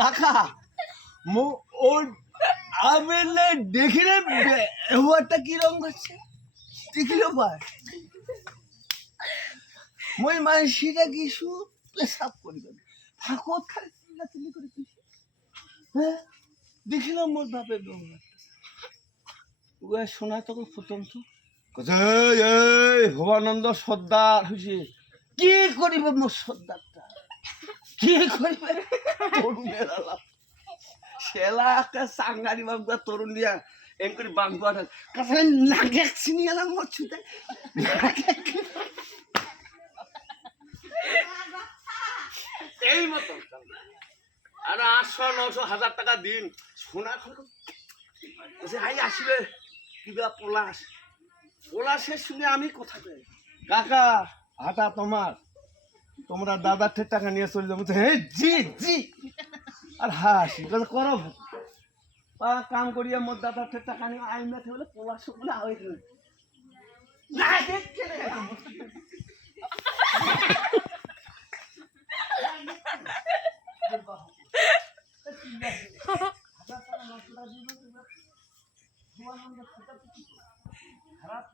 কাকা ও আমি দেখিলে হুয়ারটা কিরম করছে দেখিলে ভাই মই মানসিটা কিছু পেশাব করবে ঠাকুর খালি চিল্লাচিল্লি করে কিছু হ্যাঁ দেখিলাম মোর বাপের ব্যবহারটা শোনা তখন প্রথম তো ভবানন্দ সর্দার হয়েছে কি করিবে মোর সর্দারটা কি করিবে তরুণের আলাপ সেলাকে সাংগারি বাবুয়া তরুণ দিয়া এম করে বাঙ্গুয়া কাছে নাকে চিনি এলাম মোর ছুটে এই মতো আর 800-900 টাকা দিন সোনা হাই আসবে কিবা পলাশের শুনে আমি কথা কই কাকা হাটা তোমরা দাদার থেকে টাকা নিয়ে চলে যাবো হ্যাঁ জি জি আর হাসি করো কাম করিয়া মোর দাদার থেকে টাকা নিয়ে আইনা বলে পলাশ বলে আওয়াজ না দেখে খারাপ